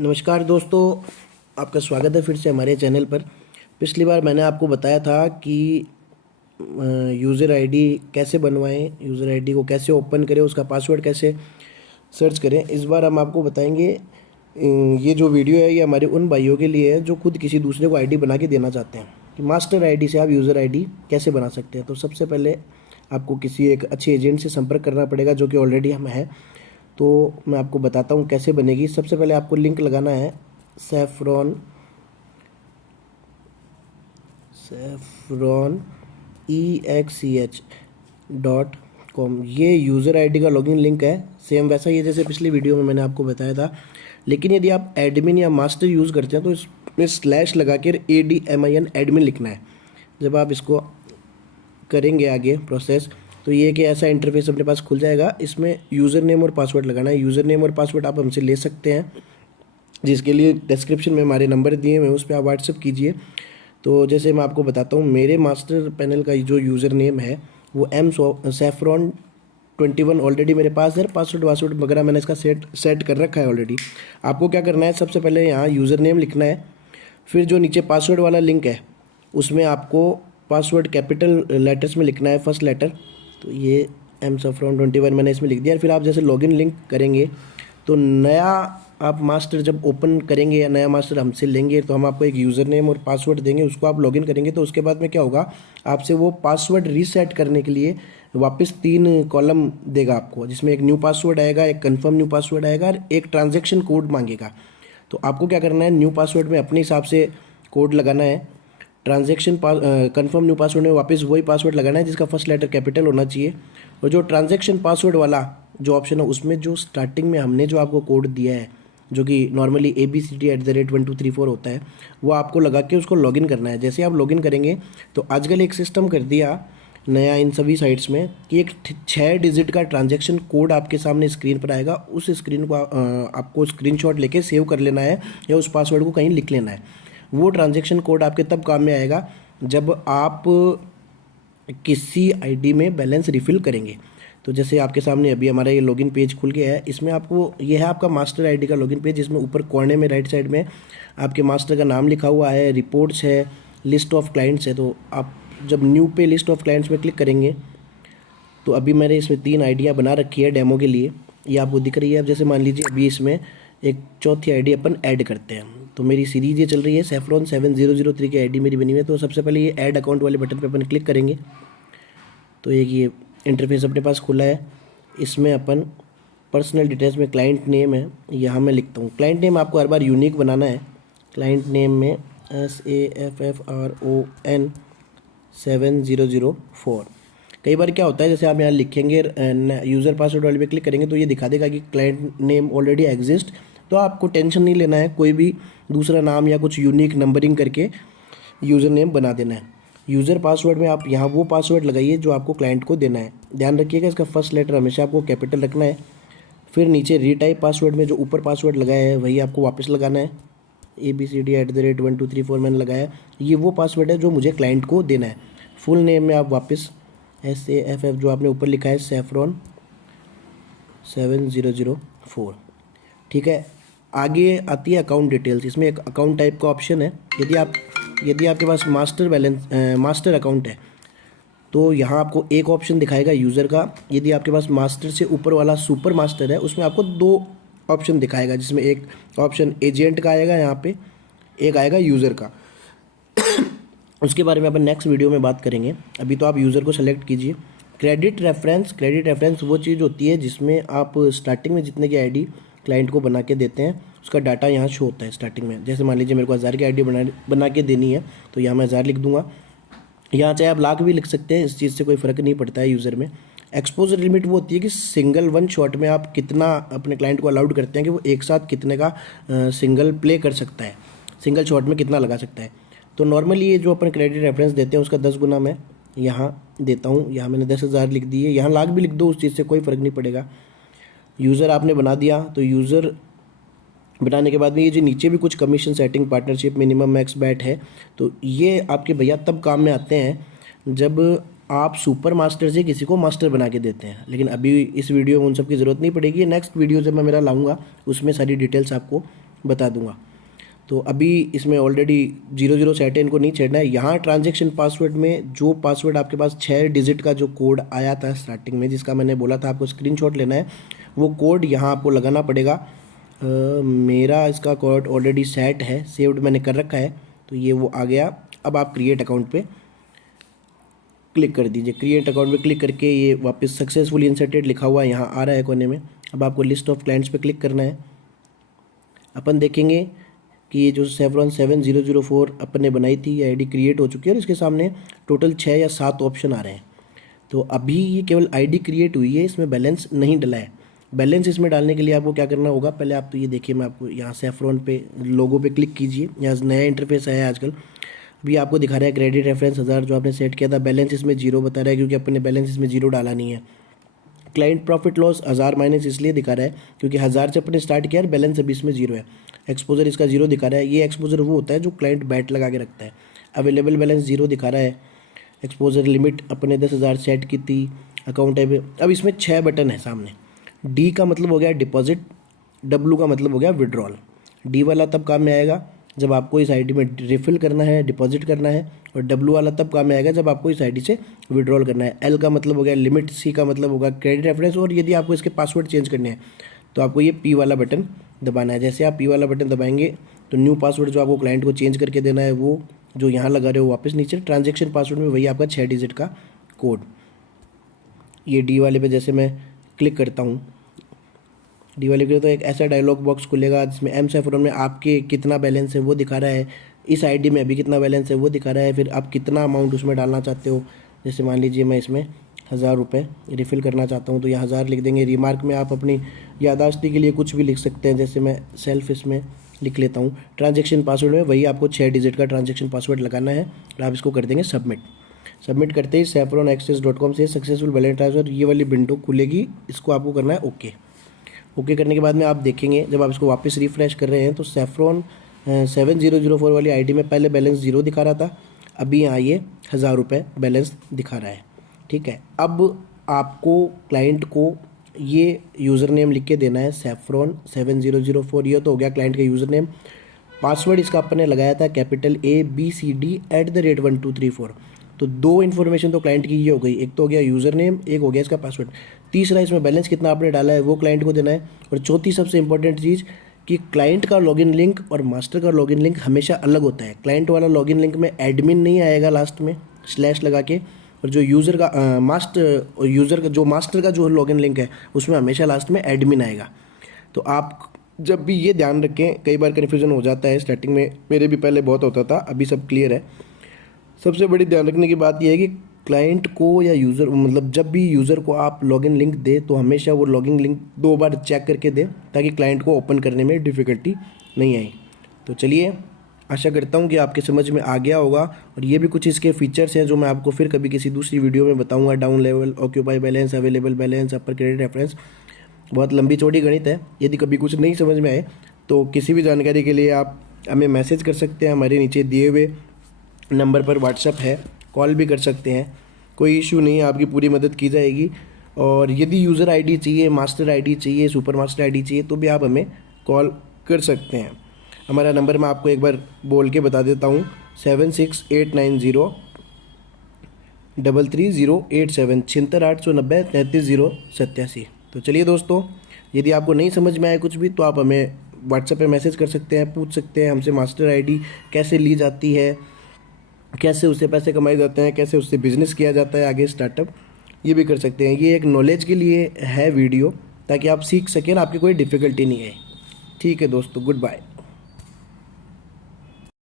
नमस्कार दोस्तों, आपका स्वागत है फिर से हमारे चैनल पर। पिछली बार मैंने आपको बताया था कि यूज़र आईडी कैसे बनवाएं, यूज़र आईडी को कैसे ओपन करें, उसका पासवर्ड कैसे सर्च करें। इस बार हम आपको बताएंगे। ये जो वीडियो है ये हमारे उन भाइयों के लिए है जो खुद किसी दूसरे को आईडी बना के देना चाहते हैं कि मास्टर आईडी से आप यूज़र आईडी कैसे बना सकते हैं। तो सबसे पहले आपको किसी एक अच्छे एजेंट से संपर्क करना पड़ेगा जो कि ऑलरेडी हम हैं। तो मैं आपको बताता हूँ कैसे बनेगी। सबसे पहले आपको लिंक लगाना है सैफरॉन EXCH.com। ये यूज़र आईडी का लॉगिन लिंक है, सेम वैसा ही है जैसे पिछली वीडियो में मैंने आपको बताया था। लेकिन यदि आप एडमिन या मास्टर यूज़ करते हैं तो इसमें स्लैश लगा कर ADMIN एडमिन लिखना है। जब आप इसको करेंगे आगे प्रोसेस तो ये कि ऐसा इंटरफेस अपने पास खुल जाएगा। इसमें यूज़र नेम और पासवर्ड लगाना है। यूज़र नेम और पासवर्ड आप हमसे ले सकते हैं, जिसके लिए डिस्क्रिप्शन में हमारे नंबर दिए हुए हैं, उस पर आप व्हाट्सअप कीजिए। तो जैसे मैं आपको बताता हूँ, मेरे मास्टर पैनल का जो यूज़र नेम है वो Saffron21 ऑलरेडी मेरे पास है। पासवर्ड वगैरह मैंने इसका सेट कर रखा है ऑलरेडी। आपको क्या करना है, सबसे पहले यहाँ यूज़र नेम लिखना है, फिर जो नीचे पासवर्ड वाला लिंक है उसमें आपको पासवर्ड कैपिटल लेटर्स में लिखना है, फर्स्ट लेटर। तो ये Saffron21 मैंने इसमें लिख दिया। फिर आप जैसे लॉगिन लिंक करेंगे तो नया आप मास्टर जब ओपन करेंगे या नया मास्टर हमसे लेंगे तो हम आपको एक यूज़र नेम और पासवर्ड देंगे, उसको आप लॉगिन करेंगे। तो उसके बाद में क्या होगा, आपसे वो पासवर्ड रीसेट करने के लिए वापस 3 कॉलम देगा आपको, जिसमें एक न्यू पासवर्ड आएगा, एक कन्फर्म न्यू पासवर्ड आएगा और एक ट्रांजेक्शन कोड मांगेगा। तो आपको क्या करना है, न्यू पासवर्ड में अपने हिसाब से कोड लगाना है, कन्फर्म न्यू पासवर्ड में वापस वही पासवर्ड लगाना है जिसका फर्स्ट लेटर कैपिटल होना चाहिए। और जो ट्रांजैक्शन पासवर्ड वाला जो ऑप्शन है उसमें जो स्टार्टिंग में हमने जो आपको कोड दिया है, जो कि नॉर्मली ABCD@1234 होता है, वो आपको लगा के उसको लॉगिन करना है। जैसे आप लॉगिन करेंगे तो आजकल एक सिस्टम कर दिया नया इन सभी साइट्स में कि एक 6 डिजिट का ट्रांजैक्शन कोड आपके सामने स्क्रीन पर आएगा। उस स्क्रीन को आपको स्क्रीनशॉट लेके सेव कर लेना है या उस पासवर्ड को कहीं लिख लेना है। वो ट्रांजैक्शन कोड आपके तब काम में आएगा जब आप किसी आईडी में बैलेंस रिफ़िल करेंगे। तो जैसे आपके सामने अभी हमारा ये लॉगिन पेज खुल गया है। इसमें आपको ये है आपका मास्टर आईडी का लॉगिन पेज, जिसमें ऊपर कोने में राइट साइड में आपके मास्टर का नाम लिखा हुआ है, रिपोर्ट्स है, लिस्ट ऑफ क्लाइंट्स है। तो आप जब न्यू पे लिस्ट ऑफ क्लाइंट्स में क्लिक करेंगे तो अभी मैंने इसमें 3 आईडियाँ बना रखी है डेमो के लिए, ये आपको दिख रही है। अब जैसे मान लीजिए अभी इसमें एक चौथी आईडी अपन ऐड करते हैं। तो मेरी सीरीज ये चल रही है, Saffron 7003 की आईडी मेरी बनी हुई है। तो सबसे पहले ये ऐड अकाउंट वाले बटन पे अपन क्लिक करेंगे तो एक ये इंटरफेस अपने पास खुला है। इसमें अपन पर्सनल डिटेल्स में क्लाइंट नेम है, यहाँ मैं लिखता हूँ। क्लाइंट नेम आपको हर बार यूनिक बनाना है। क्लाइंट नेम में SAFFRON 7004। कई बार क्या होता है, जैसे आप यहाँ लिखेंगे यूज़र पासवर्ड वाले पे क्लिक करेंगे तो ये दिखा देगा कि क्लाइंट नेम ऑलरेडी एग्जिस्ट। तो आपको टेंशन नहीं लेना है, कोई भी दूसरा नाम या कुछ यूनिक नंबरिंग करके यूज़र नेम बना देना है। यूज़र पासवर्ड में आप यहाँ वो पासवर्ड लगाइए जो आपको क्लाइंट को देना है। ध्यान रखिएगा इसका फर्स्ट लेटर हमेशा आपको कैपिटल रखना है। फिर नीचे रीटाइप पासवर्ड में जो ऊपर पासवर्ड लगाया है वही आपको वापस लगाना है। ABCD@1234 मैंने लगाया, ये वो पासवर्ड है जो मुझे क्लाइंट को देना है। फुल नेम में आप वापस SAFF जो आपने ऊपर लिखा है Saffron 7004, ठीक है। आगे आती है अकाउंट डिटेल्स। इसमें एक अकाउंट टाइप का ऑप्शन है। यदि आपके पास मास्टर अकाउंट है तो यहाँ आपको एक ऑप्शन दिखाएगा यूज़र का। यदि आपके पास मास्टर से ऊपर वाला सुपर मास्टर है उसमें आपको 2 ऑप्शन दिखाएगा, जिसमें एक ऑप्शन एजेंट का आएगा यहाँ पे, एक आएगा यूज़र का। उसके बारे में अपन नेक्स्ट वीडियो में बात करेंगे। अभी तो आप यूज़र को सेलेक्ट कीजिए। क्रेडिट रेफरेंस वो चीज़ होती है जिसमें आप स्टार्टिंग में जितने की आईडी क्लाइंट को बना के देते हैं उसका डाटा यहाँ शो होता है स्टार्टिंग में। जैसे मान लीजिए मेरे को 1000 की आईडी बना के देनी है तो यहाँ मैं 1000 लिख दूंगा। यहाँ चाहे आप लाख भी लिख सकते हैं, इस चीज़ से कोई फ़र्क नहीं पड़ता है यूज़र में। एक्सपोजर लिमिट वो होती है कि सिंगल वन शॉट में आप कितना अपने क्लाइंट को अलाउड करते हैं कि वो एक साथ कितने का सिंगल प्ले कर सकता है, सिंगल शॉट में कितना लगा सकता है। तो नॉर्मली ये जो अपन क्रेडिट रेफरेंस देते हैं उसका 10 गुना मैं यहाँ देता हूँ। यहाँ मैंने 10,000 लिख दिए, यहाँ लाख भी लिख दो, उस चीज़ से कोई फ़र्क नहीं पड़ेगा। यूज़र आपने बना दिया तो यूज़र बनाने के बाद में ये जो नीचे भी कुछ commission setting, partnership, minimum, max, bat है। तो ये आपके भैया तब काम में आते हैं जब आप सुपर मास्टर से किसी को मास्टर बना के देते हैं। लेकिन अभी इस वीडियो में उन सब की ज़रूरत नहीं पड़ेगी। नेक्स्ट वीडियो जब मैं मेरा लाऊंगा उसमें सारी डिटेल्स आपको बता दूंगा। तो अभी इसमें ऑलरेडी 00 सेट है, इनको नहीं छेड़ना है। यहाँ ट्रांजेक्शन पासवर्ड में जो पासवर्ड आपके पास 6 डिजिट का जो कोड आया था स्टार्टिंग में, जिसका मैंने बोला था आपको स्क्रीनशॉट लेना है, वो कोड यहाँ आपको लगाना पड़ेगा। मेरा इसका कोड ऑलरेडी सेट है, सेव्ड मैंने कर रखा है, तो ये वो आ गया। अब आप क्रिएट अकाउंट पे क्लिक कर दीजिए। क्रिएट अकाउंट पे क्लिक करके ये वापस सक्सेसफुली इंसर्टेड लिखा हुआ यहाँ आ रहा है कोने में। अब आपको लिस्ट ऑफ क्लाइंट्स पे क्लिक करना है। अपन देखेंगे कि ये जो सेवरॉन 7004 अपन ने बनाई थी, ये आईडी क्रिएट हो चुकी है और इसके सामने टोटल 6 या 7 ऑप्शन आ रहे हैं। तो अभी ये केवल आईडी क्रिएट हुई है, इसमें बैलेंस नहीं डला है। बैलेंस इसमें डालने के लिए आपको क्या करना होगा, पहले आप तो ये देखिए, मैं आपको यहाँ सेफ्रॉन पे लोगो पे क्लिक कीजिए। यहाँ नया इंटरफेस आया है आजकल। अभी आपको दिखा रहा है क्रेडिट रेफरेंस 1000 जो आपने सेट किया था, बैलेंस इसमें 0 बता रहा है क्योंकि अपन ने बैलेंस इसमें 0 डाला नहीं है। क्लाइंट प्रॉफिट लॉस 1000 माइनस इसलिए दिखा रहा है क्योंकि 1000 से अपने स्टार्ट किया और बैलेंस अभी इसमें 0 है। एक्सपोजर इसका 0 दिखा रहा है। ये एक्सपोजर वो होता है जो क्लाइंट बैट लगा के रखता है। अवेलेबल बैलेंस 0 दिखा रहा है। एक्सपोजर लिमिट अपने 10,000 सेट की थी। अकाउंट है। अब इसमें 6 बटन है सामने। डी का मतलब हो गया डिपॉजिट, डब्लू का मतलब हो गया विड्रॉल। डी वाला तब काम में आएगा जब आपको इस आईडी में रिफिल करना है, डिपॉजिट करना है, और डब्लू वाला तब काम में आएगा जब आपको इस आईडी से विड्रॉल करना है। एल का मतलब हो गया लिमिट, सी का मतलब होगा क्रेडिट रेफरेंस, और यदि आपको इसके पासवर्ड चेंज करने हैं तो आपको ये पी वाला बटन दबाना है। जैसे आप पी वाला बटन दबाएंगे तो न्यू पासवर्ड जो आपको क्लाइंट को चेंज करके देना है, वो जो यहाँ लगा रहे हो वापस नीचे ट्रांजेक्शन पासवर्ड में वही आपका 6 डिजिट का कोड। ये डी वाले पे जैसे मैं क्लिक करता हूँ, डी वाले पे तो एक ऐसा डायलॉग बॉक्स खुलेगा जिसमें एम सेफ्रॉन में आपके कितना बैलेंस है वो दिखा रहा है, इस आईडी में अभी कितना बैलेंस है वो दिखा रहा है, फिर आप कितना अमाउंट उसमें डालना चाहते हो। जैसे मान लीजिए मैं इसमें 1000 रुपये रिफ़िल करना चाहता हूँ तो यहाँ 1000 लिख देंगे। रिमार्क में आप अपनी याददाश्ती के लिए कुछ भी लिख सकते हैं, जैसे मैं सेल्फ इसमें लिख लेता हूँ। ट्रांजेक्शन पासवर्ड में वही आपको 6 डिजिट का ट्रांजेक्शन पासवर्ड लगाना है और आप इसको कर देंगे सबमिट। सबमिट करते ही saffronaccess.com से सक्सेसफुल बैलेंस ट्रांसफर ये वाली विंडो खुलेगी। इसको आपको करना है ओके। ओके करने के बाद में आप देखेंगे जब आप इसको वापस रिफ्रेश कर रहे हैं तो सेफ्रॉन 7004 वाली आईडी में पहले बैलेंस 0 दिखा रहा था, अभी यहाँ ये 1000 रुपये बैलेंस दिखा रहा है। ठीक है, अब आपको क्लाइंट को ये यूज़र नेम लिख के देना है saffron 7004। ये तो हो गया क्लाइंट का यूज़र नेम। पासवर्ड इसका अपन ने लगाया था कैपिटल ABCD@1234। तो 2 इन्फॉर्मेशन तो क्लाइंट की ये हो गई, एक तो हो गया यूज़र नेम, एक हो गया इसका पासवर्ड। तीसरा इसमें बैलेंस कितना आपने डाला है वो क्लाइंट को देना है। और चौथी सबसे इंपॉर्टेंट चीज़ कि क्लाइंट का लॉगिन लिंक और मास्टर का लॉगिन लिंक हमेशा अलग होता है। क्लाइंट वाला लॉगिन लिंक में एडमिन नहीं आएगा लास्ट में स्लैश लगा के, और जो यूज़र का मास्टर का जो लॉगिन लिंक है उसमें हमेशा लास्ट में एडमिन आएगा। तो आप जब भी ये ध्यान रखें, कई बार कन्फ्यूज़न हो जाता है स्टार्टिंग में, मेरे भी पहले बहुत होता था, अभी सब क्लियर है। सबसे बड़ी ध्यान रखने की बात यह है कि क्लाइंट को या यूज़र मतलब जब भी यूज़र को आप लॉगिन लिंक दे तो हमेशा वो लॉगिन लिंक 2 बार चेक करके दें ताकि क्लाइंट को ओपन करने में डिफ़िकल्टी नहीं आए। तो चलिए, आशा करता हूँ कि आपके समझ में आ गया होगा। और ये भी कुछ इसके फीचर्स हैं जो मैं आपको फिर कभी किसी दूसरी वीडियो में बताऊँगा। Down level, occupy balance, available balance, upper credit reference, बहुत लंबी चौड़ी गणित है। यदि कभी कुछ नहीं समझ में आए तो किसी भी जानकारी के लिए आप हमें मैसेज कर सकते हैं। हमारे नीचे दिए हुए नंबर पर व्हाट्सअप है, कॉल भी कर सकते हैं, कोई इशू नहीं है, आपकी पूरी मदद की जाएगी। और यदि यूज़र आईडी चाहिए, मास्टर आईडी चाहिए, सुपर मास्टर आईडी चाहिए तो भी आप हमें कॉल कर सकते हैं। हमारा नंबर मैं आपको एक बार बोल के बता देता हूँ, 7689033087 76,890,33,087। तो चलिए दोस्तों, यदि आपको नहीं समझ में आए कुछ भी तो आप हमें व्हाट्सएप पे मैसेज कर सकते हैं, पूछ सकते हैं हमसे मास्टर आईडी कैसे ली जाती है, कैसे उससे पैसे कमाए जाते हैं, कैसे उससे बिज़नेस किया जाता है आगे स्टार्टअप, ये भी कर सकते हैं। ये एक नॉलेज के लिए है वीडियो, ताकि आप सीख सकें, आपकी कोई डिफ़िकल्टी नहीं है। ठीक है दोस्तों, गुड बाय।